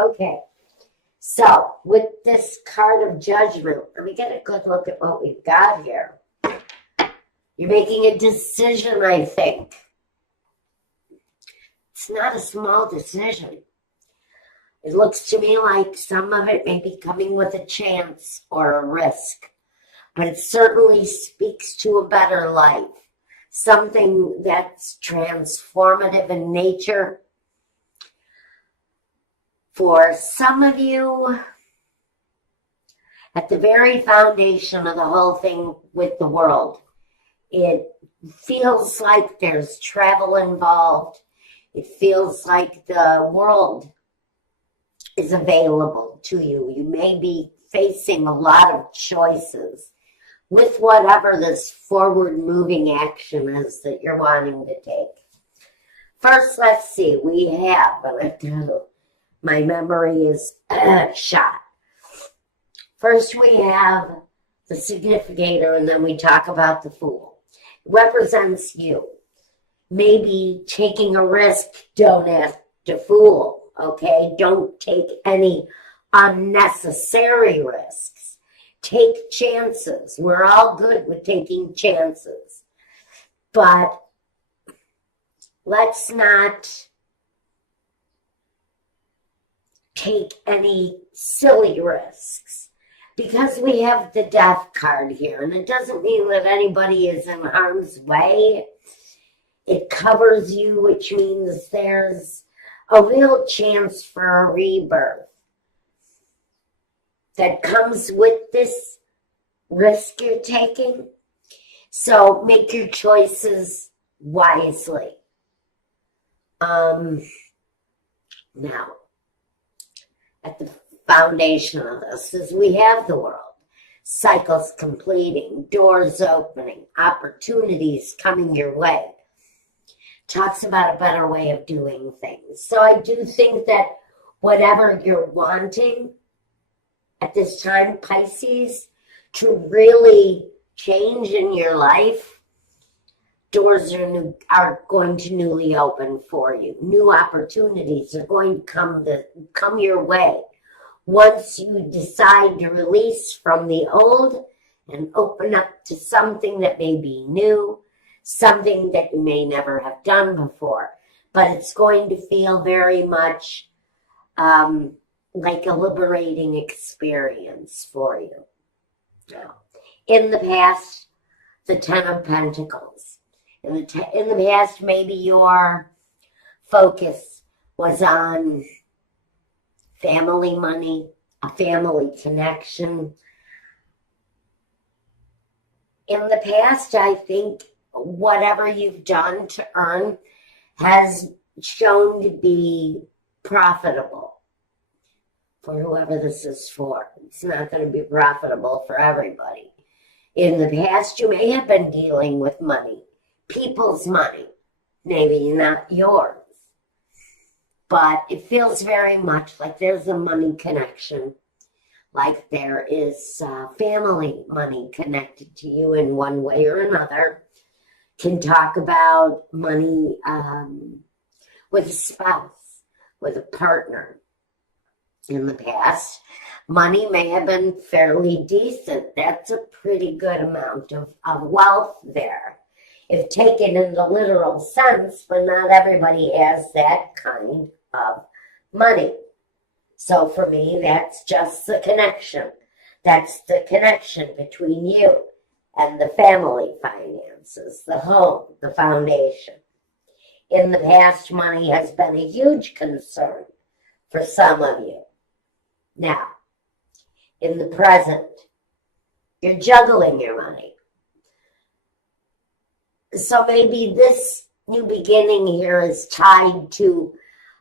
Okay. So, with this card of judgment, let me get a good look at what we've got here. You're making a decision, I think. It's not a small decision. It looks to me like some of it may be coming with a chance or a risk, but it certainly speaks to a better life, something that's transformative in nature. For some of you, at the very foundation of the whole thing with the world, it feels like there's travel involved. It feels like the world is available to you. You may be facing a lot of choices with whatever this forward-moving action is that you're wanting to take. First, let's see. We have, my memory is shot. First, we have the significator, and then we talk about the Fool. It represents you. Maybe taking a risk, don't act a fool, okay? Don't take any unnecessary risks. Take chances. We're all good with taking chances. But let's not take any silly risks. Because we have the Death card here, and it doesn't mean that anybody is in harm's way. It covers you, which means there's a real chance for a rebirth that comes with this risk you're taking. So make your choices wisely. Now, at the foundation of this is we have the world. Cycles completing, doors opening, opportunities coming your way. Talks about a better way of doing things. So I do think that whatever you're wanting at this time, Pisces, to really change in your life, doors are going to newly open for you. New opportunities are going to come your way once you decide to release from the old and open up to something that may be new, something that you may never have done before. But it's going to feel very much like a liberating experience for you. Now, in the past, the Ten of Pentacles. In the past, maybe your focus was on family money, a family connection. In the past, I think whatever you've done to earn has shown to be profitable for whoever this is for. It's not going to be profitable for everybody. In the past, you may have been dealing with money, people's money, maybe not yours. But it feels very much like there's a money connection, like there is family money connected to you in one way or another. Can talk about money with a spouse, with a partner. In the past, money may have been fairly decent. That's a pretty good amount of wealth there, if taken in the literal sense, but not everybody has that kind of money. So for me, that's just the connection. That's the connection between you and the family finances, the home, the foundation. In the past, money has been a huge concern for some of you. Now, in the present, you're juggling your money. So maybe this new beginning here is tied to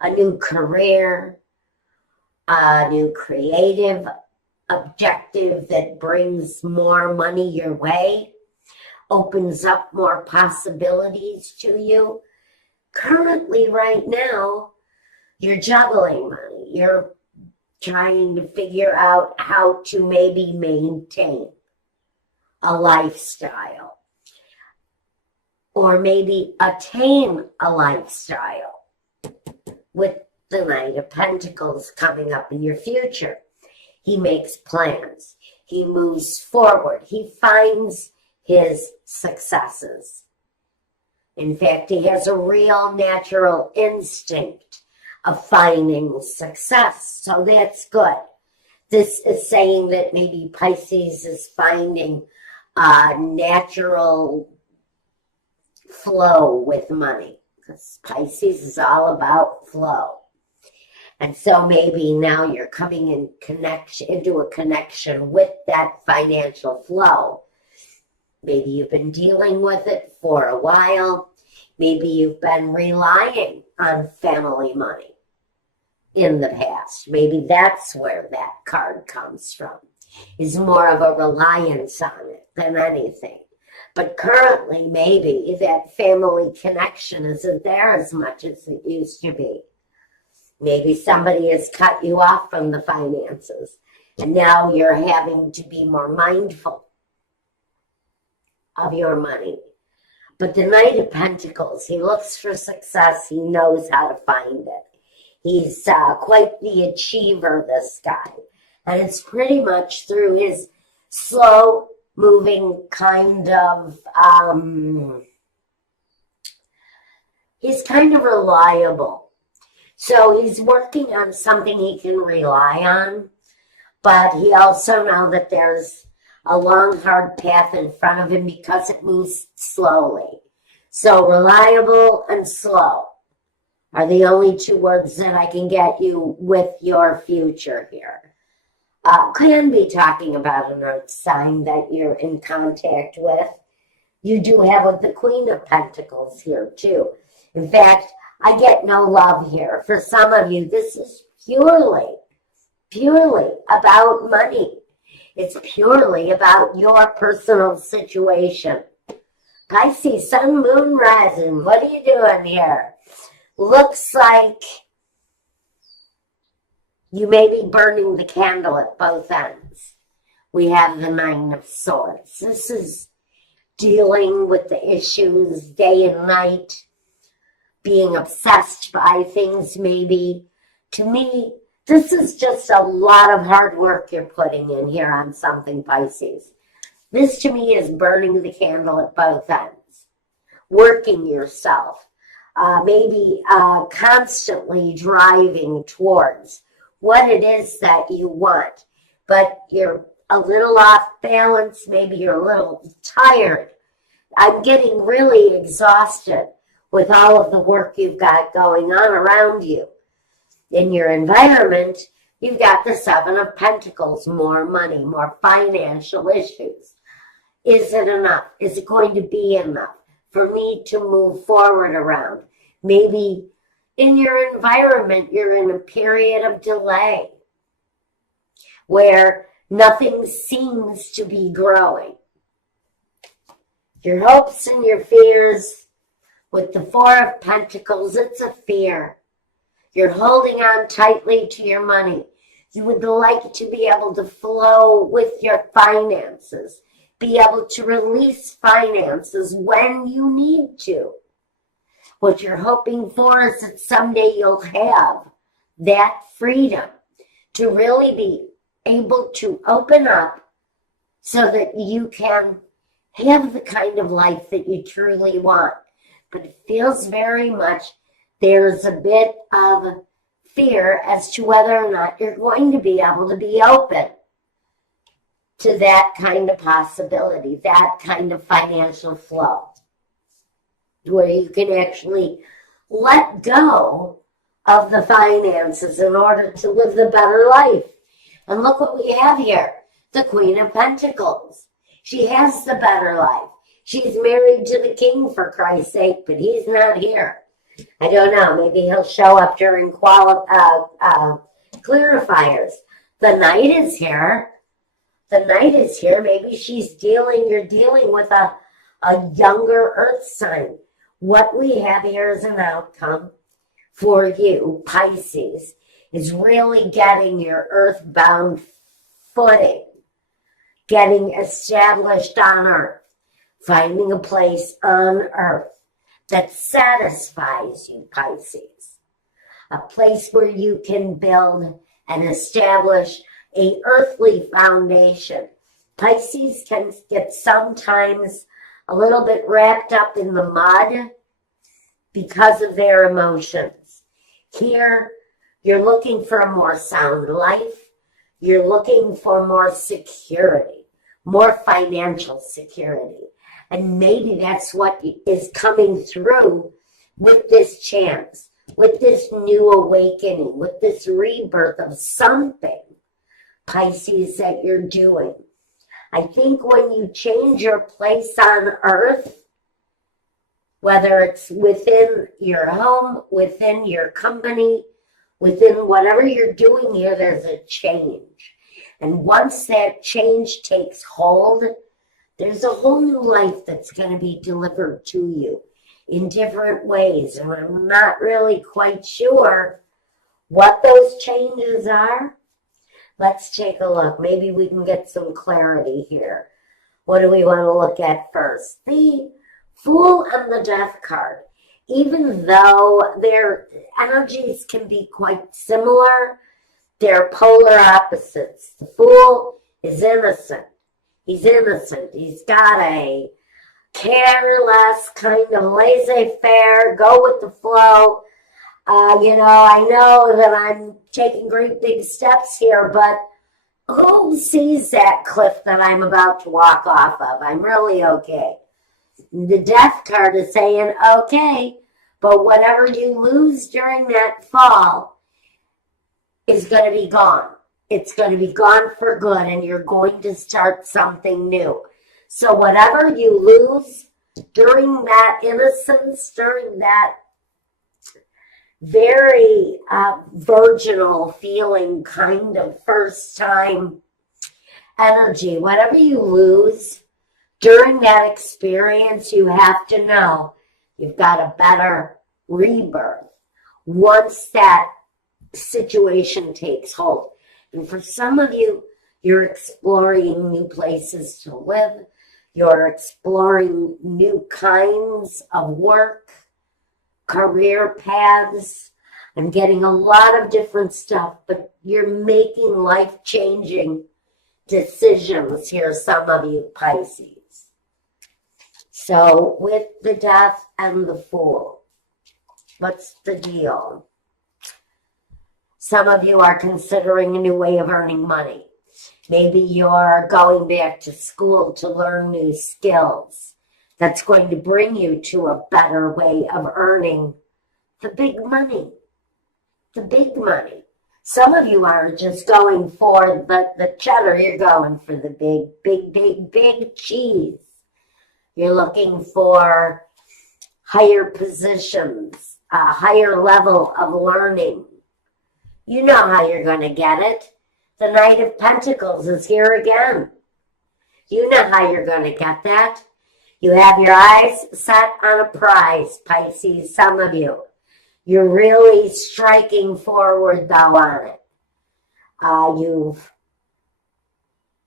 a new career, a new creative objective that brings more money your way, opens up more possibilities to you. Currently, right now, you're juggling money. You're trying to figure out how to maybe maintain a lifestyle or maybe attain a lifestyle with the Knight of Pentacles coming up in your future. He makes plans. He moves forward. He finds his successes. In fact, he has a real natural instinct of finding success. So that's good. This is saying that maybe Pisces is finding a natural flow with money, because Pisces is all about flow. And so maybe now you're coming into a connection with that financial flow. Maybe you've been dealing with it for a while. Maybe you've been relying on family money in the past. Maybe that's where that card comes from, is more of a reliance on it than anything. But currently, maybe that family connection isn't there as much as it used to be. Maybe somebody has cut you off from the finances, and now you're having to be more mindful of your money. But the Knight of Pentacles, he looks for success. He knows how to find it. He's quite the achiever, this guy. And it's pretty much through his slow-moving kind of, he's kind of reliable. So he's working on something he can rely on, but he also knows that there's a long, hard path in front of him because it moves slowly. So reliable and slow are the only two words that I can get you with your future here. Can be talking about an earth sign that you're in contact with. You do have with the Queen of Pentacles here too. In fact, I get no love here. For some of you, this is purely about money. It's purely about your personal situation. Pisces, Sun, Moon, Rising, what are you doing here? Looks like you may be burning the candle at both ends. We have the Nine of Swords. This is dealing with the issues day and night, being obsessed by things maybe. To me, this is just a lot of hard work you're putting in here on something, Pisces. This to me is burning the candle at both ends. Working yourself. Maybe constantly driving towards what it is that you want. But you're a little off balance. Maybe you're a little tired. I'm getting really exhausted with all of the work you've got going on around you. In your environment, you've got the Seven of Pentacles, more money, more financial issues. Is it enough? Is it going to be enough for me to move forward around? Maybe in your environment, you're in a period of delay where nothing seems to be growing. Your hopes and your fears, with the Four of Pentacles, it's a fear. You're holding on tightly to your money. You would like to be able to flow with your finances, be able to release finances when you need to. What you're hoping for is that someday you'll have that freedom to really be able to open up so that you can have the kind of life that you truly want. But it feels very much there's a bit of fear as to whether or not you're going to be able to be open to that kind of possibility, that kind of financial flow, where you can actually let go of the finances in order to live the better life. And look what we have here, the Queen of Pentacles. She has the better life. She's married to the king, for Christ's sake, but he's not here. I don't know. Maybe he'll show up during clarifiers. The Knight is here. The Knight is here. Maybe you're dealing with a younger earth sign. What we have here as an outcome for you, Pisces, is really getting your earthbound footing, getting established on earth, finding a place on earth that satisfies you, Pisces. a place where you can build and establish a earthly foundation. Pisces can get sometimes a little bit wrapped up in the mud because of their emotions. Here, you're looking for a more sound life. You're looking for more security, more financial security. And maybe that's what is coming through with this chance, with this new awakening, with this rebirth of something, Pisces, that you're doing. I think when you change your place on earth, whether it's within your home, within your company, within whatever you're doing here, there's a change. And once that change takes hold, there's a whole new life that's going to be delivered to you in different ways. And I'm not really quite sure what those changes are. Let's take a look. Maybe we can get some clarity here. What do we want to look at first? The Fool and the Death card. Even though their energies can be quite similar, they're polar opposites. The Fool is innocent. He's innocent. He's got a careless, kind of laissez-faire, go with the flow. I know that I'm taking great big steps here, but who sees that cliff that I'm about to walk off of? I'm really okay. The Death card is saying, okay, but whatever you lose during that fall is going to be gone. It's going to be gone for good, and you're going to start something new. So whatever you lose during that innocence, during that very virginal feeling, kind of first time energy, whatever you lose during that experience, you have to know you've got a better rebirth once that situation takes hold. And for some of you, you're exploring new places to live. You're exploring new kinds of work, career paths. I'm getting a lot of different stuff, but you're making life-changing decisions here, some of you Pisces. So with the Death and the Fool, what's the deal? Some of you are considering a new way of earning money. Maybe you're going back to school to learn new skills. That's going to bring you to a better way of earning the big money. The big money. Some of you are just going for the cheddar. You're going for the big cheese. You're looking for higher positions, a higher level of learning. You know how you're going to get it. The Knight of Pentacles is here again. You know how you're going to get that. You have your eyes set on a prize, Pisces, some of you. You're really striking forward, though, on it. You've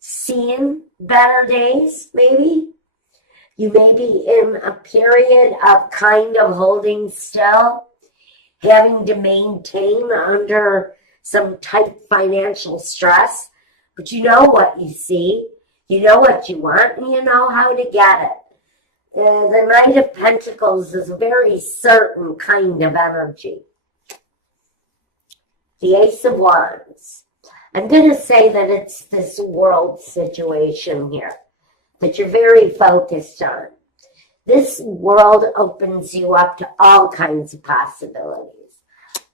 seen better days, maybe. You may be in a period of kind of holding still, having to maintain under some tight financial stress, but you know what you see, you know what you want, and you know how to get it. The Knight of Pentacles is a very certain kind of energy. The Ace of Wands. I'm going to say that it's this world situation here that you're very focused on. This world opens you up to all kinds of possibilities.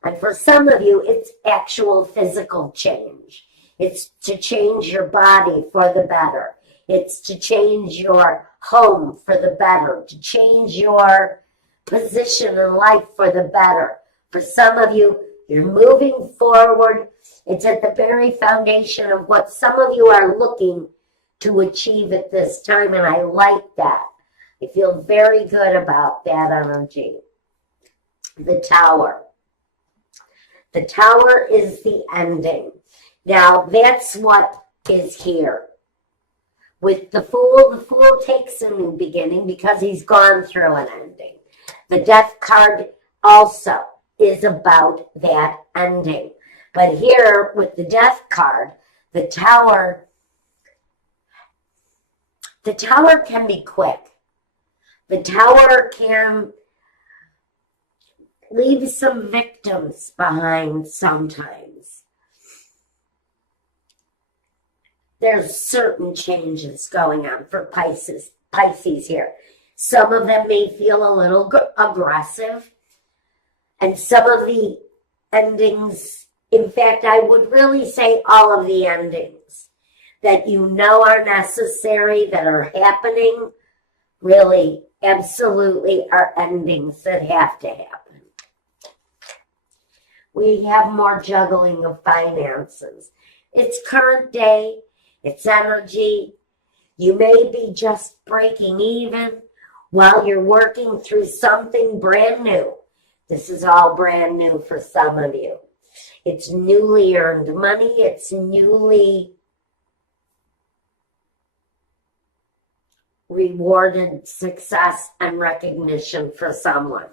And for some of you, it's actual physical change. It's to change your body for the better. It's to change your home for the better, to change your position in life for the better. For some of you, you're moving forward. It's at the very foundation of what some of you are looking to achieve at this time, and I like that. I feel very good about that energy. The Tower. The Tower is the ending. Now, that's what is here. With the Fool takes a new beginning because he's gone through an ending. The Death card also is about that ending. But here with the Death card, the Tower can be quick. The Tower can leave some victims behind sometimes. There's certain changes going on for Pisces here. Some of them may feel a little aggressive, and some of the endings, in fact, I would really say all of the endings that you know are necessary, that are happening, really, absolutely are endings that have to happen. We have more juggling of finances. It's current day, it's energy. You may be just breaking even while you're working through something brand new. This is all brand new for some of you. It's newly earned money. It's newly rewarded success and recognition for someone.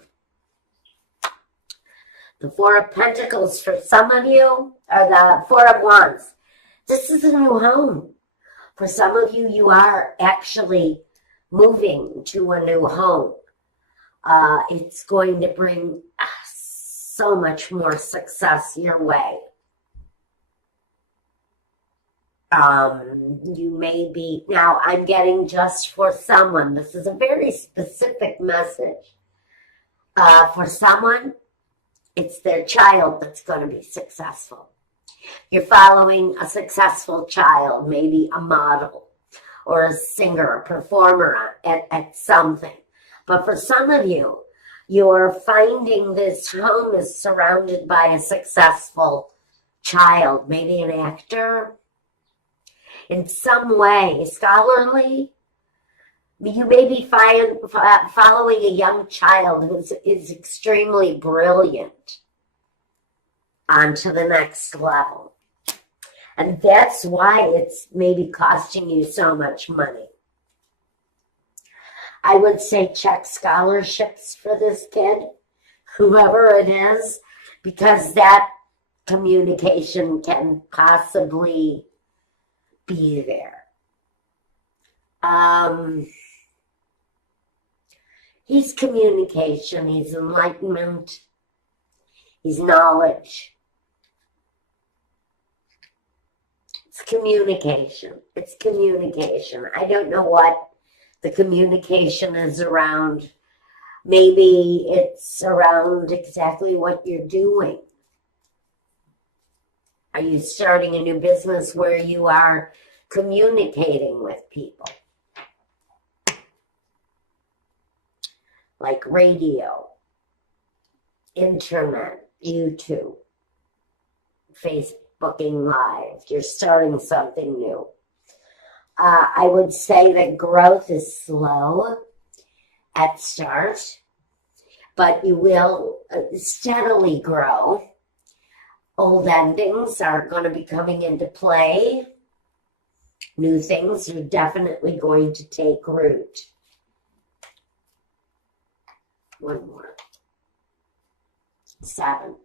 The Four of Pentacles for some of you, or the Four of Wands. This is a new home. For some of you, you are actually moving to a new home. It's going to bring so much more success your way. You may be, now I'm getting just for someone, this is a very specific message. For someone, it's their child that's going to be successful. You're following a successful child, maybe a model or a singer, a performer at something. But for some of you, you're finding this home is surrounded by a successful child, maybe an actor. In some way, scholarly, you may be following a young child who is extremely brilliant onto the next level. And that's why it's maybe costing you so much money. I would say check scholarships for this kid, whoever it is, because that communication can possibly be there. He's communication, he's enlightenment, he's knowledge. It's communication. It's communication. I don't know what the communication is around. Maybe it's around exactly what you're doing. Are you starting a new business where you are communicating with people? Like radio, internet, YouTube, Facebooking Live. You're starting something new. I would say that growth is slow at start, but you will steadily grow. Old endings are going to be coming into play. New things are definitely going to take root. One more. 7.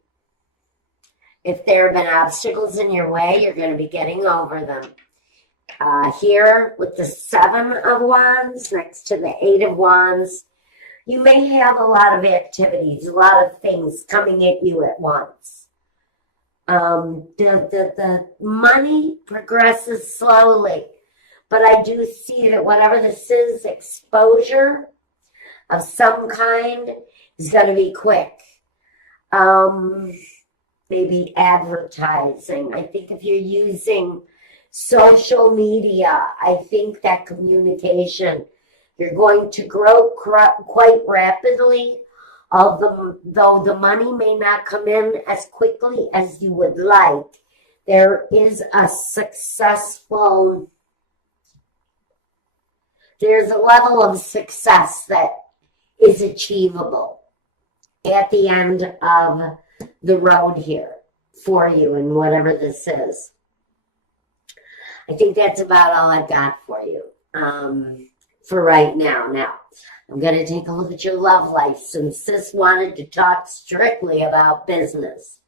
If there have been obstacles in your way, you're going to be getting over them. Here with the 7 of Wands next to the 8 of Wands, you may have a lot of activities, a lot of things coming at you at once. The money progresses slowly, but I do see that whatever this is, exposure of some kind is going to be quick. Maybe advertising. I think if you're using social media, I think that communication, you're going to grow quite rapidly, though the money may not come in as quickly as you would like. There is a successful, there's a level of success that is achievable at the end of the road here for you and whatever this is. I think that's about all I've got for you for right now. Now, I'm going to take a look at your love life since Sis wanted to talk strictly about business.